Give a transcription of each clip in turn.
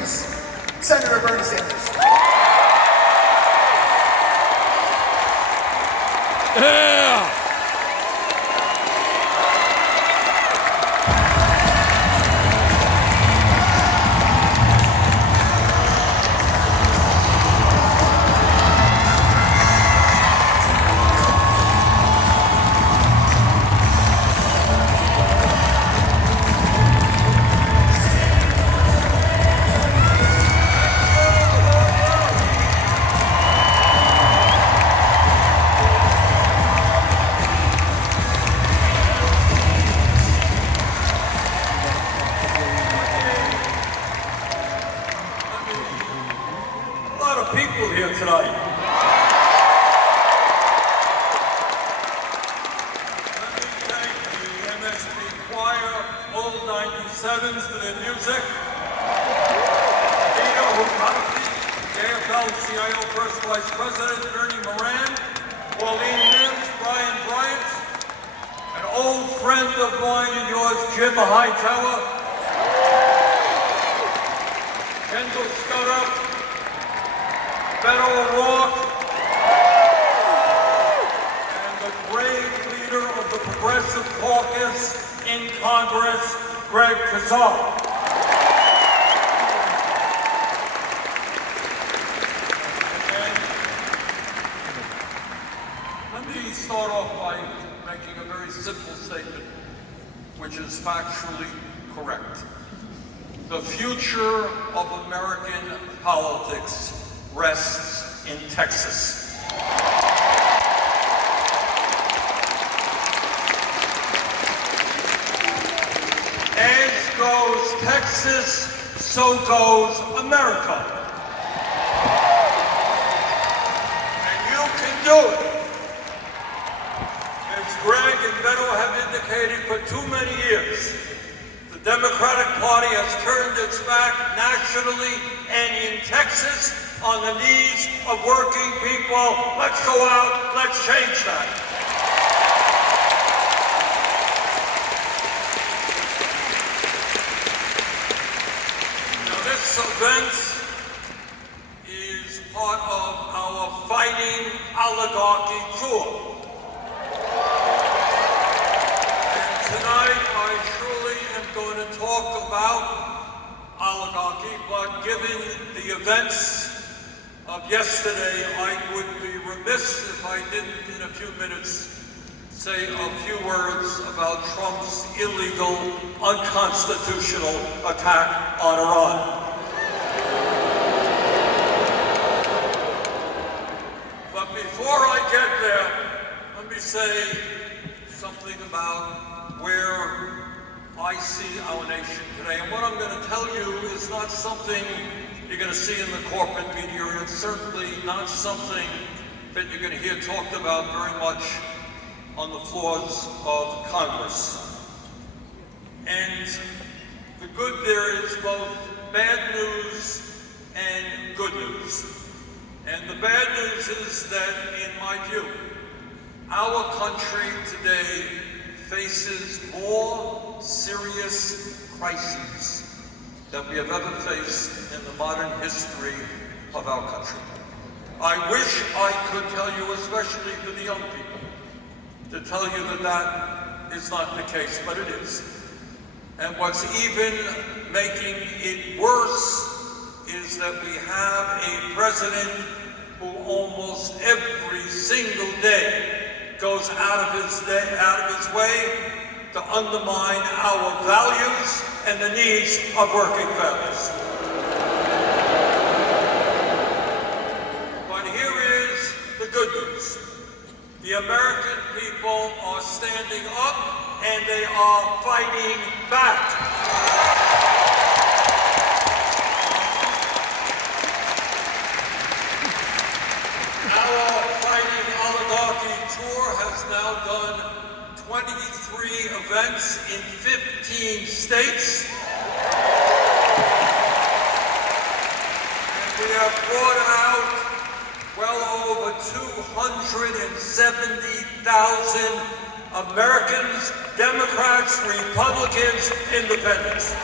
please, Senator Bernie Sanders. Yeah! People here tonight. Let me thank the MSP Choir, Old 97s for their music. Dino Hukafi, AFL-CIO First Vice President Ernie Moran, Pauline Mims, Brian Bryant, an old friend of mine and yours, Jim Hightower, Kendall Scudder, Beto O'Rourke, and the brave leader of the Progressive Caucus in Congress, Greg Casar. Let me start off by making a very simple statement, which is factually correct. The future of American politics rests in Texas. As goes Texas, so goes America. And you can do it. As Greg and Beto have indicated for too many years, the Democratic Party has turned its back nationally and in Texas on the needs of working people. Let's go out, let's change that. Now this event is part of our Fighting Oligarchy tour. And tonight I surely am going to talk about oligarchy, but given the events of yesterday, I would be remiss if I didn't, in a few minutes, say a few words about Trump's illegal, unconstitutional attack on Iran. But before I get there, let me say something about where I see our nation today. And what I'm going to tell you is not something you're going to see in the corporate media, and it's certainly not something that you're going to hear talked about very much on the floors of Congress. And the good there is both bad news and good news. And the bad news is that, in my view, our country today faces more serious crises that we have ever faced in the modern history of our country. I wish I could tell you, especially for the young people, to tell you that that is not the case, but it is. And what's even making it worse is that we have a president who almost every single day goes out of his way to undermine our values and the needs of working families. But here is the good news. The American people are standing up and they are fighting back. Our Fighting Oligarchy tour has now done 23 events in 15 states. And we have brought out well over 270,000 Americans, Democrats, Republicans, Independents.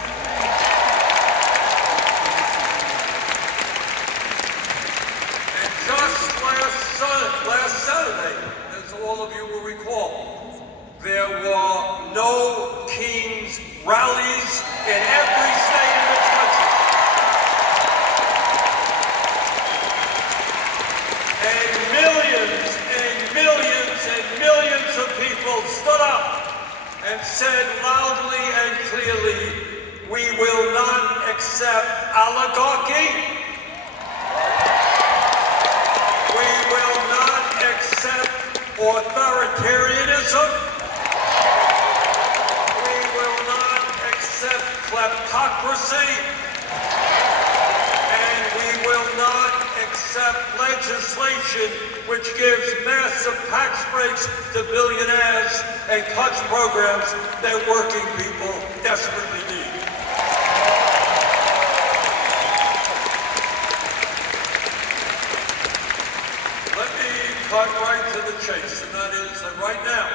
said loudly and clearly, we will not accept oligarchy. We will not accept authoritarianism. We will not accept kleptocracy. And we will not accept legislation which gives massive tax breaks to billionaires and cuts programs that working people desperately need. Let me cut right to the chase, and that is that right now,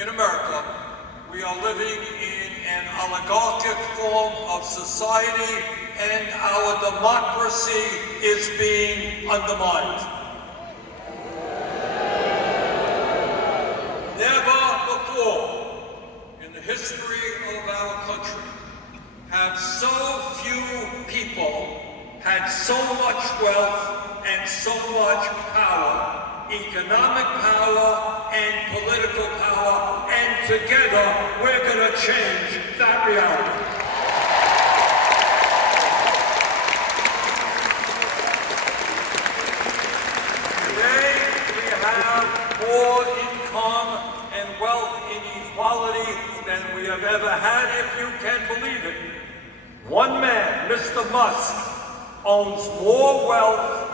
in America, we are living in an oligarchic form of society, and our democracy is being undermined. Never before in the history of our country have so few people had so much wealth and so much power, economic power and political power, and together we're going to change that reality. Today we have more income and wealth inequality than we have ever had, if you can believe it. One man, Mr. Musk, owns more wealth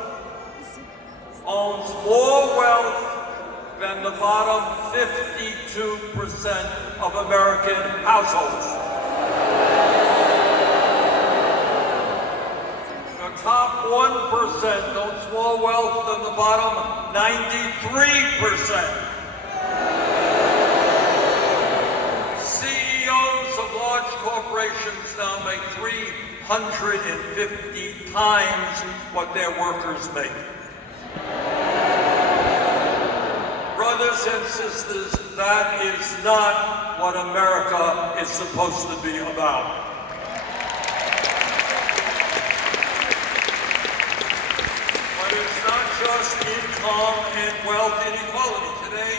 than the bottom 52% of American households. The top 1% owns more wealth than the bottom 93%. CEOs of large corporations now make 350 times what their workers make. Brothers and sisters, that is not what America is supposed to be about. But it's not just income and wealth inequality. Today,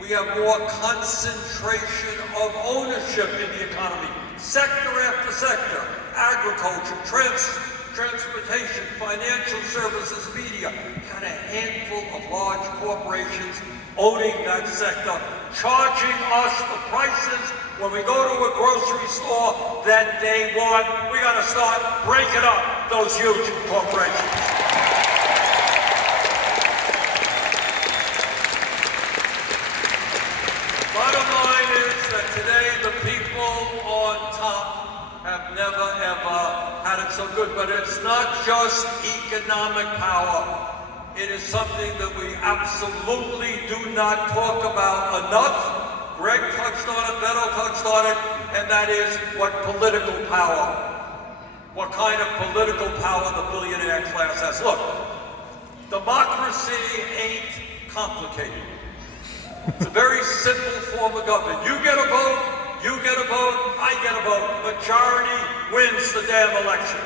we have more concentration of ownership in the economy. Sector after sector, agriculture, transportation, financial services, media. Got a handful of large corporations owning that sector, charging us the prices when we go to a grocery store that they want. We got to start breaking up those huge corporations. Bottom line is that today the people on top have never ever had it so good, but it's not just economic power. It is something that we absolutely do not talk about enough. Greg touched on it, Beto touched on it, and that is what political power, what kind of political power the billionaire class has. Look, democracy ain't complicated. It's a very simple form of government. You get a vote, you get a vote, I get a vote. Majority wins the damn election.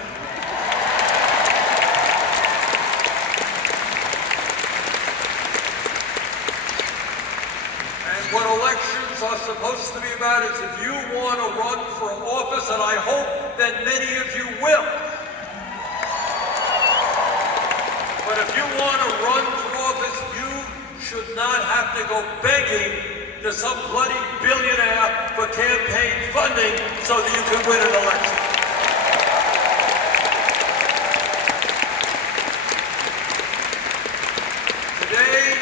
What elections are supposed to be about is if you want to run for office, and I hope that many of you will. But if you want to run for office, you should not have to go begging to some bloody billionaire for campaign funding so that you can win an election. Today,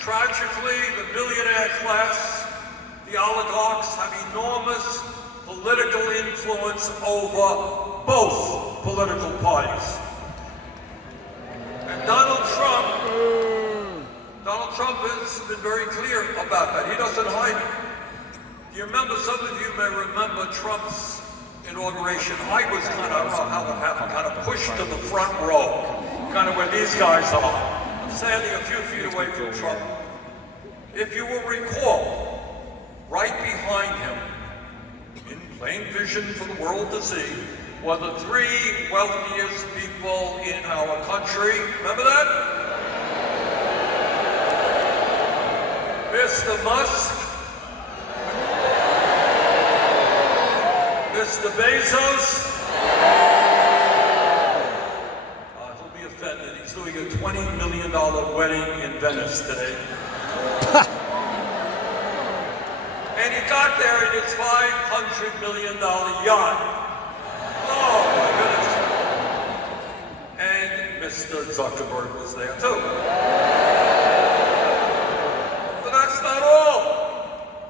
tragically, the billionaire class, the oligarchs, have enormous political influence over both political parties. And Donald Trump has been very clear about that. He doesn't hide it. You remember, some of you may remember Trump's inauguration. I was kind of, I don't know how it happened, kind of pushed to the front row, kind of where these guys are. I'm standing a few feet away from Trump. If you will recall, right behind him, in plain vision for the world to see, were the three wealthiest people in our country. Remember that? Mr. Musk, Mr. Bezos, he'll be offended. He's doing a $20 million wedding in Venice today. And he got there in his $500 million yacht. Oh my goodness. And Mr. Zuckerberg was there too. But that's not all.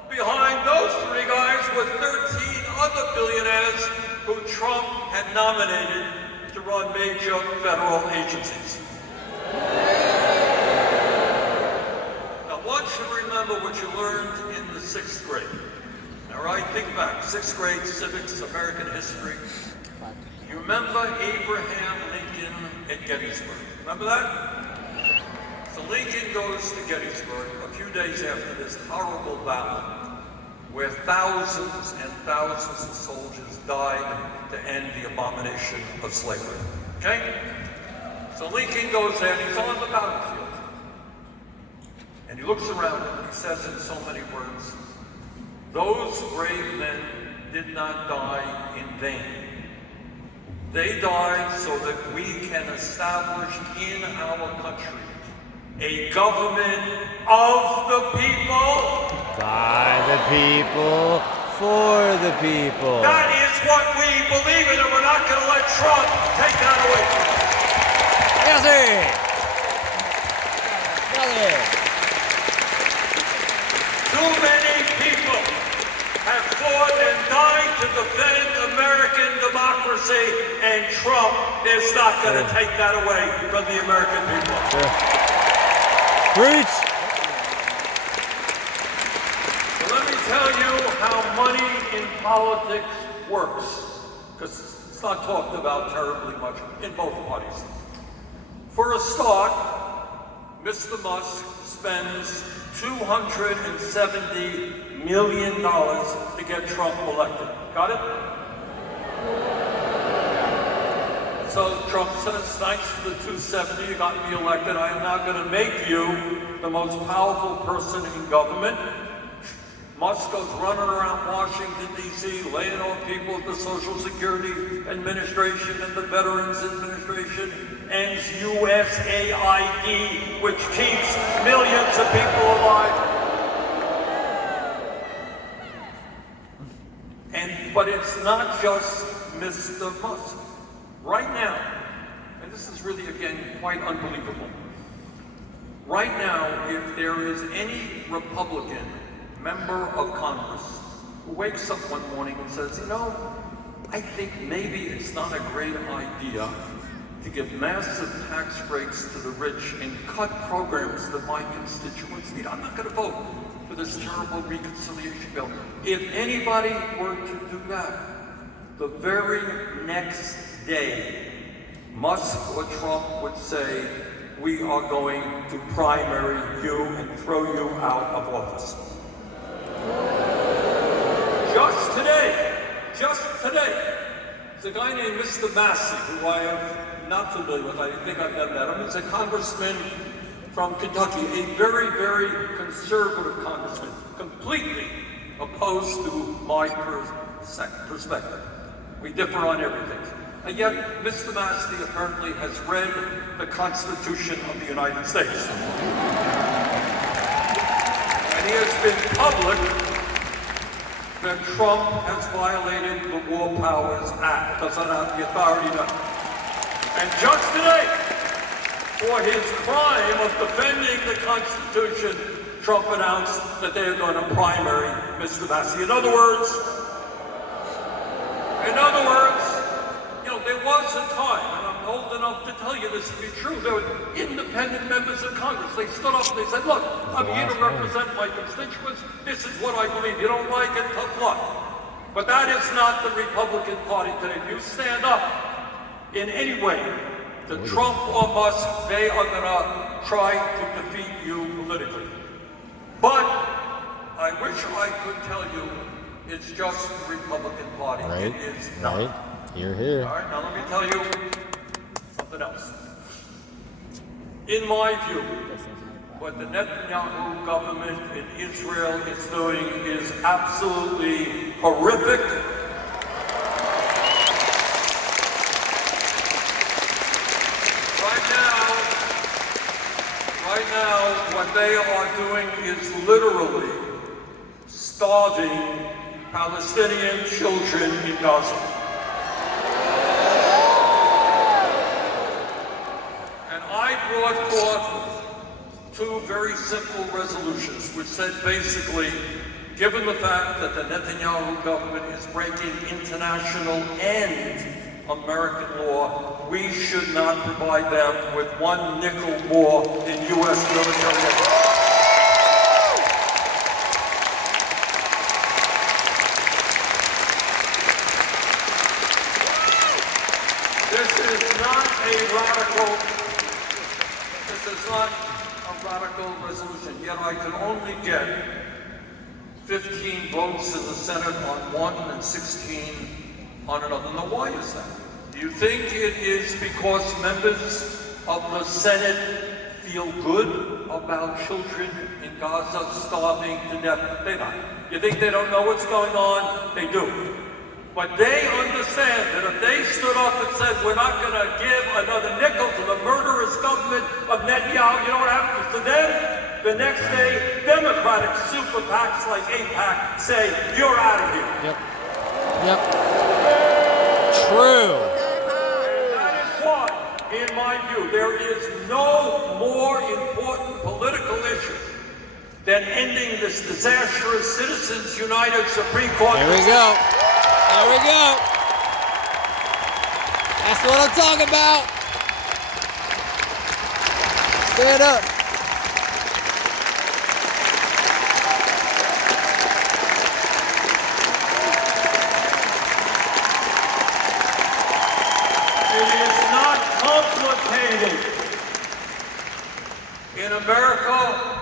Behind those three guys were 13 other billionaires who Trump had nominated to run major federal agencies. Now, one should remember what you learned in the 6th grade. All right, think back, 6th grade, civics, American history. You remember Abraham Lincoln at Gettysburg? Remember that? So Lincoln goes to Gettysburg a few days after this horrible battle where thousands and thousands of soldiers died to end the abomination of slavery. Okay? So Lincoln goes there and he's on the battlefield. And he looks around and he says in so many words, "Those brave men did not die in vain. They died so that we can establish in our country a government of the people. By the people, for the people." That is what we believe in, and we're not going to let Trump take that away from us. Yes, sir. Too many people have fought and died to defend American democracy, and Trump is not going to take that away from the American people. Preach. So let me tell you how money in politics works, because it's not talked about terribly much in both parties. For a start, Mr. Musk spends $270 million to get Trump elected. Got it? So Trump says, thanks for the 270, you got me elected. I am now going to make you the most powerful person in government. Musk goes running around Washington, D.C., laying off people at the Social Security Administration and the Veterans Administration, ends USAID, which keeps millions of people alive. But it's not just Mr. Musk. Right now, and this is really, again, quite unbelievable. Right now, if there is any Republican member of Congress who wakes up one morning and says, you know, I think maybe it's not a great idea to give massive tax breaks to the rich and cut programs that my constituents need. I'm not going to vote for this terrible reconciliation bill. If anybody were to do that, the very next day, Musk or Trump would say, we are going to primary you and throw you out of office. Just today, there's a guy named Mr. Massey, who I am not familiar with. I think I've never met him. He's a congressman from Kentucky, a very, very conservative congressman, completely opposed to my perspective. We differ on everything. And yet, Mr. Massey apparently has read the Constitution of the United States. And he has been public that Trump has violated the War Powers Act, doesn't have the authority to. And just today, for his crime of defending the Constitution, Trump announced that they are going to primary Mr. Massey. In other words, you know, there was a time, and I'm old enough to tell you this to be true, there were independent members of Congress. They stood up and they said, look, I'm here to represent my constituents. This is what I believe. You don't like it, tough luck. But that is not the Republican Party today. If you stand up in any way to Trump or Musk, they are going to try to defeat you politically. But I wish I could tell you it's just the Republican Party. Right, it is not. right. You're here. All right, now let me tell you something else. In my view, what the Netanyahu government in Israel is doing is absolutely horrific, what they are doing is literally starving Palestinian children in Gaza. And I brought forth two very simple resolutions, which said basically, given the fact that the Netanyahu government is breaking international and American law, we should not provide them with one nickel more in U.S. military aid. This is not a radical resolution, yet I can only get 15 votes in the Senate on one and 16 on another. Now, why is that? Do you think it is because members of the Senate feel good about children in Gaza starving to death? They don't. You think they don't know what's going on? They do. But they understand that if they stood up and said, we're not going to give another nickel to the murderous government of Netanyahu, you know what happens to them? The next day, Democratic super PACs like AIPAC say, you're out of here. Yep. True. And that is why, in my view, there is no more important political issue than ending this disastrous Citizens United Supreme Court. There we go. There we go. That's what I'm talking about. Stand up. It is not complicated. In America,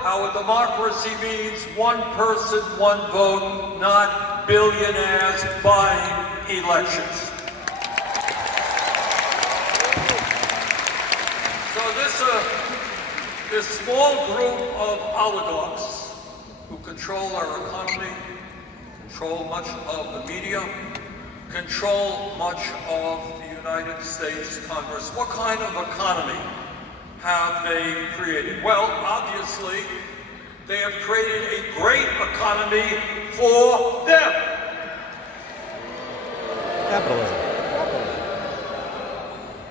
our democracy means one person, one vote, not billionaires buying elections. So this small group of oligarchs who control our economy, control much of the media, control much of the United States Congress, what kind of economy have they created? Well, obviously, they have created a great economy for them. Capitalism.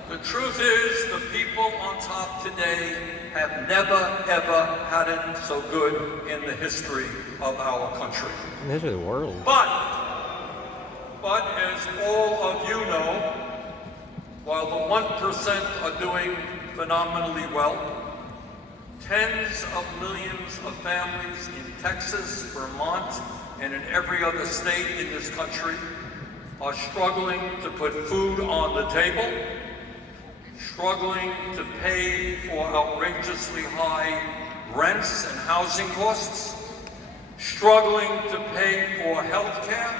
The truth is, the people on top today have never, ever had it so good in the history of our country. In the history of the world. But as all of you know, while the 1% are doing phenomenally well, tens of millions of families in Texas, Vermont, and in every other state in this country are struggling to put food on the table, struggling to pay for outrageously high rents and housing costs, struggling to pay for health care,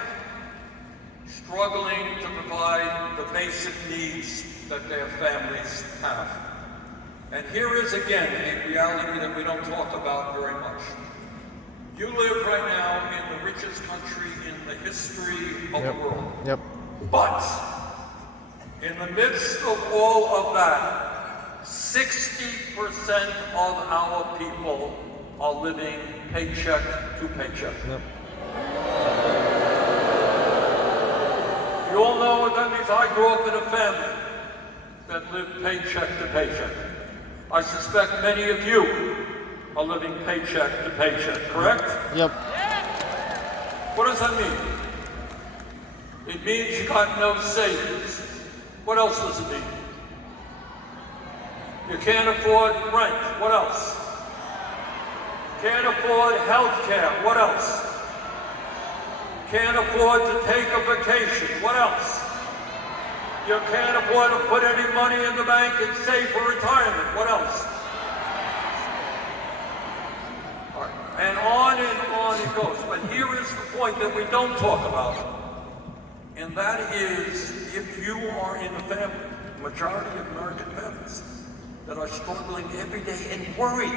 struggling to provide the basic needs that their families have. And here is again a reality that we don't talk about very much. You live right now in the richest country in the history of the world. Yep. But in the midst of all of that, 60% of our people are living paycheck to paycheck. Yep. You all know what that means. I grew up in a family that lived paycheck to paycheck. I suspect many of you are living paycheck to paycheck, correct? Yep. What does that mean? It means you got no savings. What else does it mean? You can't afford rent. What else? Can't afford health care. What else? Can't afford to take a vacation. What else? You can't afford to put any money in the bank and save for retirement. What else? All right. And on it goes. But here is the point that we don't talk about. And that is, if you are in a family, majority of American families, that are struggling every day and worrying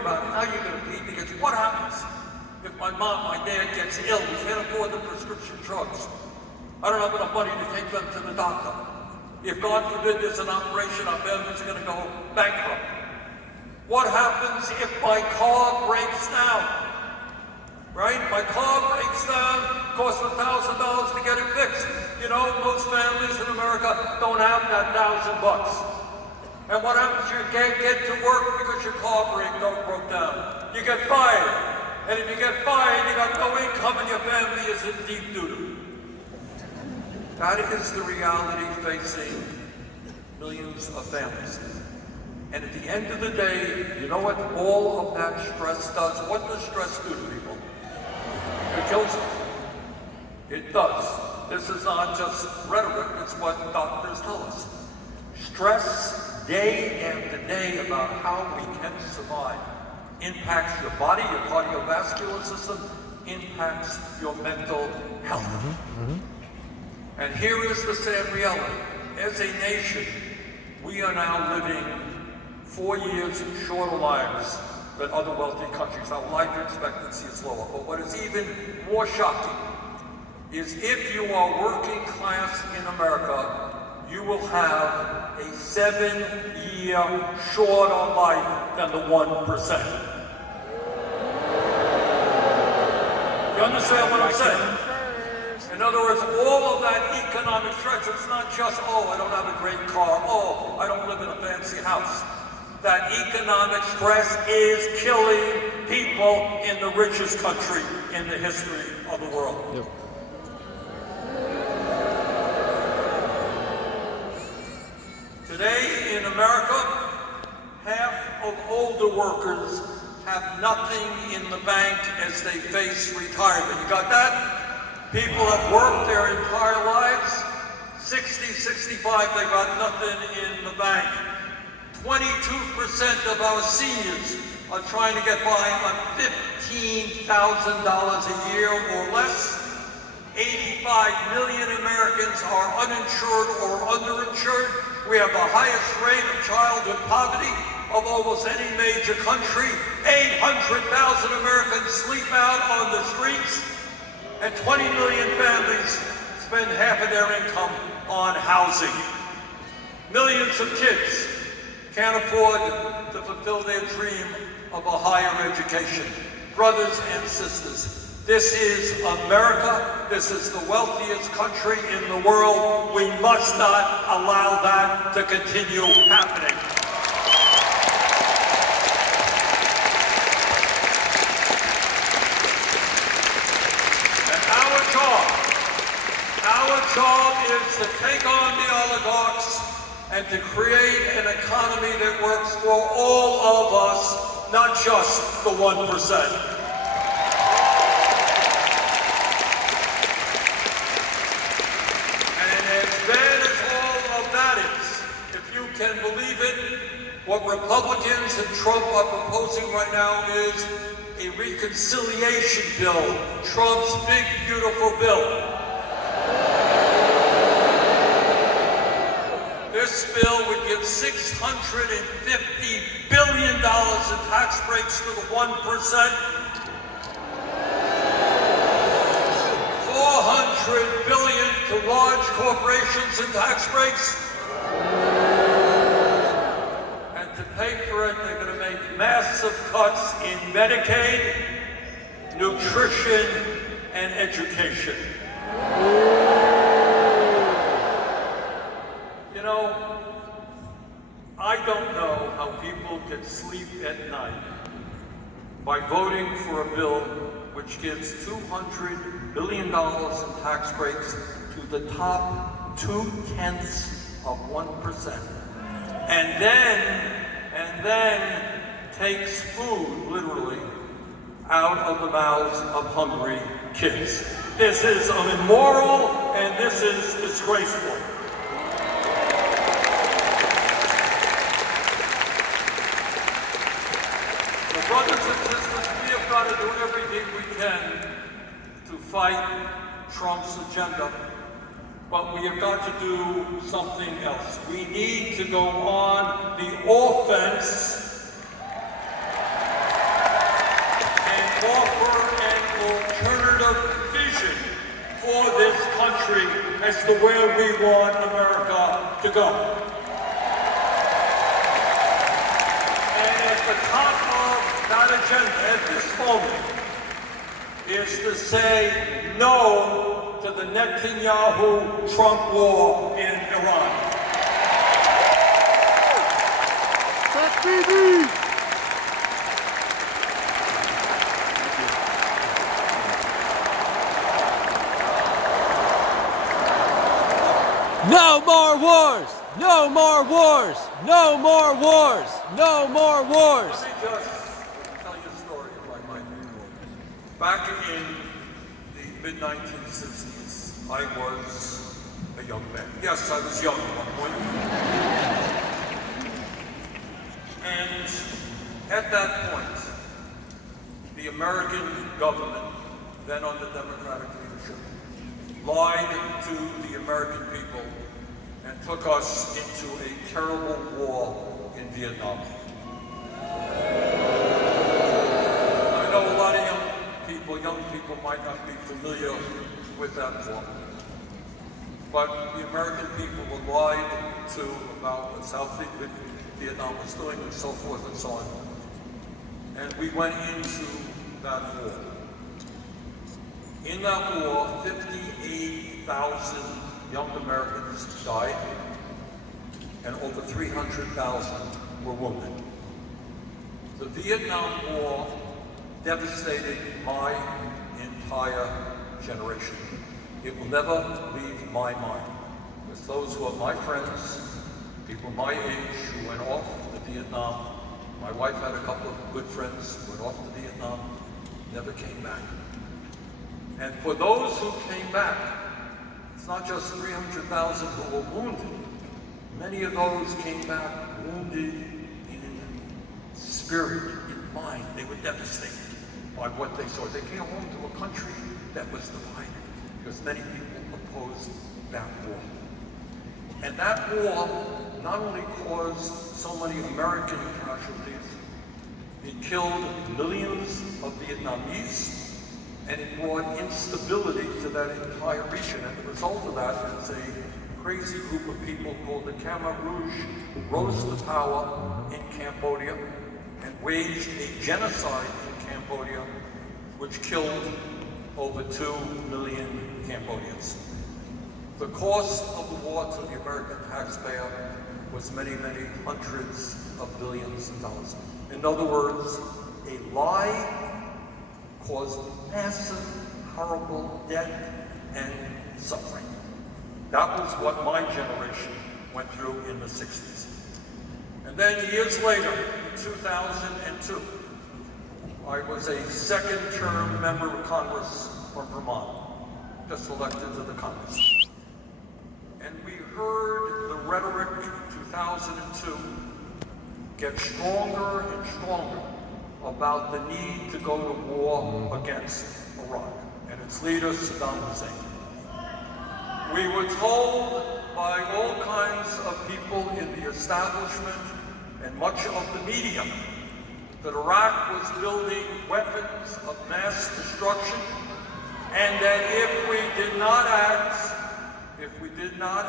about how you're going to feed, because what happens if my mom, my dad gets ill, we can't afford the prescription drugs. I don't have enough money to take them to the doctor. If God forbid there's an operation, our family's going to go bankrupt. What happens if my car breaks down? Right? My car breaks down, costs $1,000 to get it fixed. You know, most families in America don't have that $1,000. And what happens? You can't get to work because your car broke down. You get fired. And if you get fired, you got no income and your family is in deep doo-doo. That is the reality facing millions of families. And at the end of the day, you know what all of that stress does? What does stress do to people? It kills them. It does. This is not just rhetoric, it's what doctors tell us. Stress, day after day, about how we can survive, impacts your body, your cardiovascular system, impacts your mental health. And here is the sad reality. As a nation, we are now living 4 years shorter lives than other wealthy countries. Our life expectancy is lower. But what is even more shocking is if you are working class in America, you will have a 7-year shorter life than the 1%. You understand what I'm saying? In other words, all of that economic stress, it's not just, oh, I don't have a great car, oh, I don't live in a fancy house. That economic stress is killing people in the richest country in the history of the world. Yep. Today in America, half of older workers have nothing in the bank as they face retirement. You got that? People have worked their entire lives, 60, 65, they got nothing in the bank. 22% of our seniors are trying to get by on $15,000 a year or less. 85 million Americans are uninsured or underinsured. We have the highest rate of childhood poverty of almost any major country. 800,000 Americans sleep out on the streets, and 20 million families spend half of their income on housing. Millions of kids can't afford to fulfill their dream of a higher education. Brothers and sisters, this is America. This is the wealthiest country in the world. We must not allow that to continue happening. And our job is to take on the oligarchs and to create an economy that works for all of us, not just the 1%. Can believe it, what Republicans and Trump are proposing right now is a reconciliation bill, Trump's big, beautiful bill. This bill would give $650 billion in tax breaks to the 1%, $400 billion to large corporations in tax breaks. To pay for it, they're going to make massive cuts in Medicaid, nutrition, and education. You know, I don't know how people can sleep at night by voting for a bill which gives $200 billion in tax breaks to the top 0.2%. And then takes food, literally, out of the mouths of hungry kids. This is immoral and this is disgraceful. So brothers and sisters, we have got to do everything we can to fight Trump's agenda. But we have got to do something else. We need to go on the offense and offer an alternative vision for this country as to where we want America to go. And as the top of that agenda at this moment is to say no to the Netanyahu-Trump war in Iran. No more wars! No more wars! No more wars! No more wars! Let me just tell you a story, if I might. Back in the mid-1960s, I was a young man. Yes, I was young at one point. And at that point, the American government, then under Democratic leadership, lied to the American people and took us into a terrible war in Vietnam. I know a lot of young people might not be familiar with that war. But the American people were lied to about what South Vietnam was doing and so forth and so on. And we went into that war. In that war, 58,000 young Americans died, and over 300,000 were wounded. The Vietnam War devastated my entire generation. It will never leave my mind. Because those who are my friends, people my age who went off to Vietnam, my wife had a couple of good friends who went off to Vietnam, never came back. And for those who came back, it's not just 300,000 who were wounded. Many of those came back wounded in spirit, in mind. They were devastated by what they saw. They came home to a country that was divided because many people opposed that war. And that war not only caused so many American casualties, it killed millions of Vietnamese, and it brought instability to that entire region. And the result of that is a crazy group of people called the Khmer Rouge rose to power in Cambodia and waged a genocide in Cambodia, which killed over 2 million Cambodians. The cost of the war to the American taxpayer was many, many hundreds of billions of dollars. In other words, a lie caused massive, horrible death and suffering. That was what my generation went through in the 60s. And then years later, in 2002, I was a second-term member of Congress from Vermont, just elected to the Congress. And we heard the rhetoric in 2002 get stronger and stronger about the need to go to war against Iraq and its leader, Saddam Hussein. We were told by all kinds of people in the establishment and much of the media that Iraq was building weapons of mass destruction, and that if we did not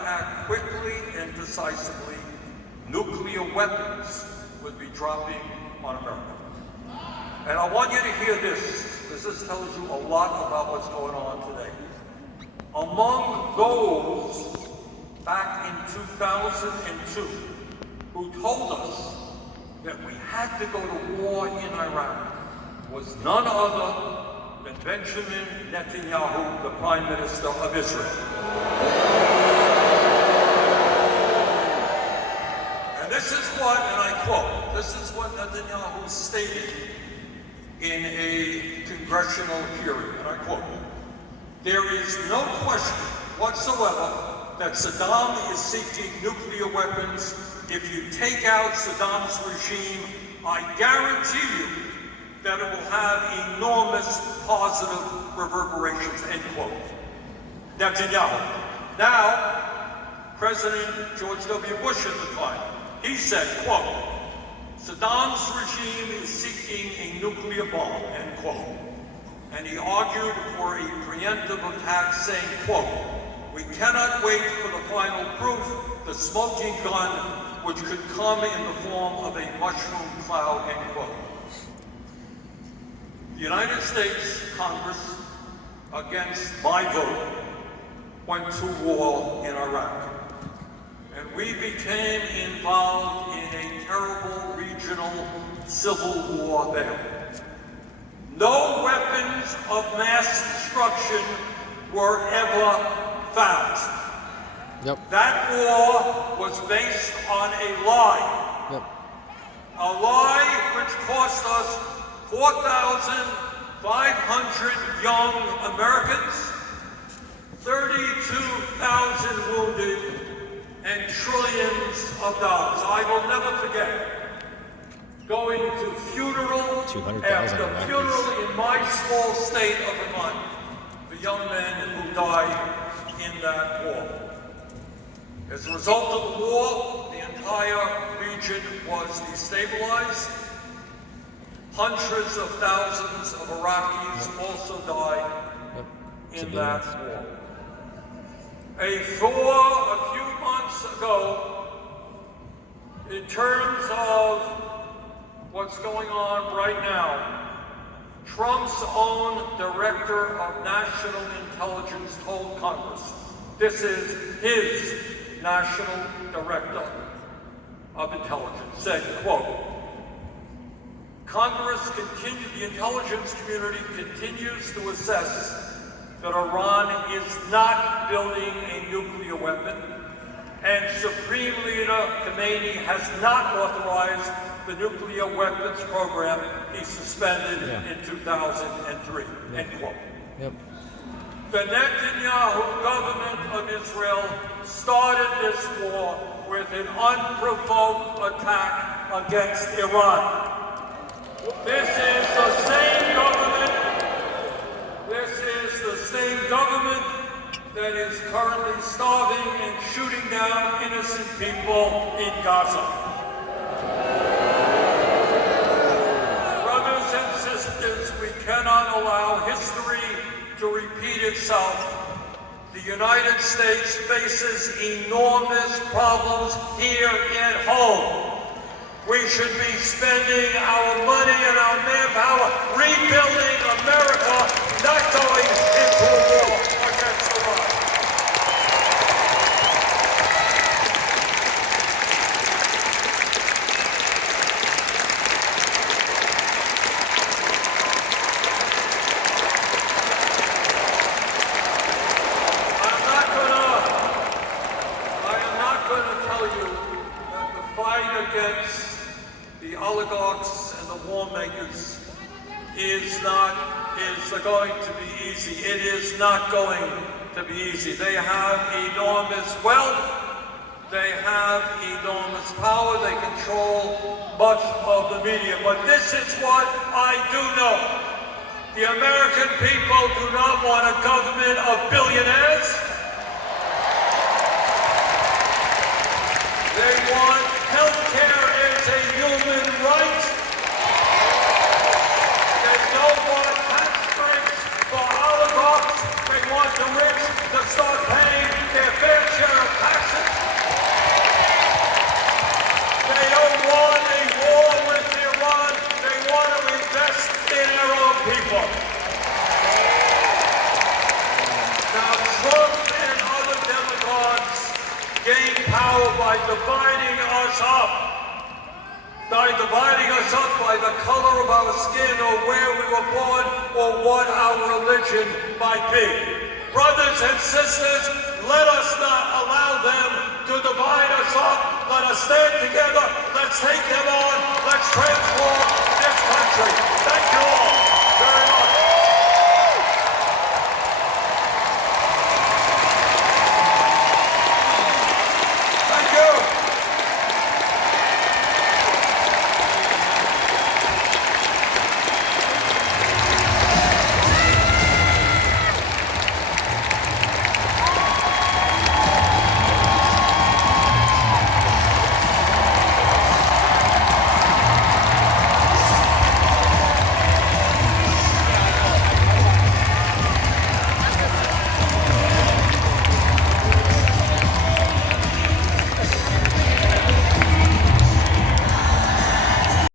act quickly and decisively, nuclear weapons would be dropping on America. And I want you to hear this, because this tells you a lot about what's going on today. Among those back in 2002 who told us that we had to go to war in Iraq was none other than Benjamin Netanyahu, the Prime Minister of Israel. And this is what, and I quote, this is what Netanyahu stated in a congressional hearing, and I quote, "There is no question whatsoever that Saddam is seeking nuclear weapons. If you take out Saddam's regime, I guarantee you that it will have enormous positive reverberations," end quote. Netanyahu. Now, President George W. Bush at the time, he said, quote, "Saddam's regime is seeking a nuclear bomb," end quote. And he argued for a preemptive attack, saying, quote, "We cannot wait for the final proof. The smoking gun which could come in the form of a mushroom cloud, end quote. The United States Congress, against my vote, went to war in Iraq. And we became involved in a terrible regional civil war there. No weapons of mass destruction were ever found. Yep. That war was based on a lie. Yep. A lie which cost us 4,500 young Americans, 32,000 wounded, and trillions of dollars. I will never forget going to funeral 200,000 after Iraqis. funeral in my small state of Vermont, the young men who died in that war. As a result of the war, the entire region was destabilized. Hundreds of thousands of Iraqis also died in that war. A few months ago, in terms of what's going on right now, Trump's own director of national intelligence told Congress, this is his national director of intelligence, said, quote, the intelligence community continues to assess that Iran is not building a nuclear weapon, and Supreme Leader Khomeini has not authorized the nuclear weapons program he suspended in 2003, end quote. Yep. The Netanyahu government of Israel started this war with an unprovoked attack against Iran. This is the same government that is currently starving and shooting down innocent people in Gaza. Brothers and sisters, we cannot allow history to repeat itself. The United States faces enormous problems here at home. We should be spending our money and our manpower rebuilding America, not going into a war against Iran. I am not going to tell you that the fight against the oligarchs and the war makers is going to be easy. It is not going to be easy. They have enormous wealth. They have enormous power. They control much of the media. But this is what I do know. The American people do not want a government of billionaires. They want health care as a human right. They don't want tax breaks for oligarchs. They want the rich to start paying their fair share of taxes. They don't want a war with Iran. They want to invest in their own people. Now, Trump and other demagogues gain power by dividing us up. By the color of our skin or where we were born or what our religion might be. Brothers and sisters, let us not allow them to divide us up. Let us stand together. Let's take them on. Let's transform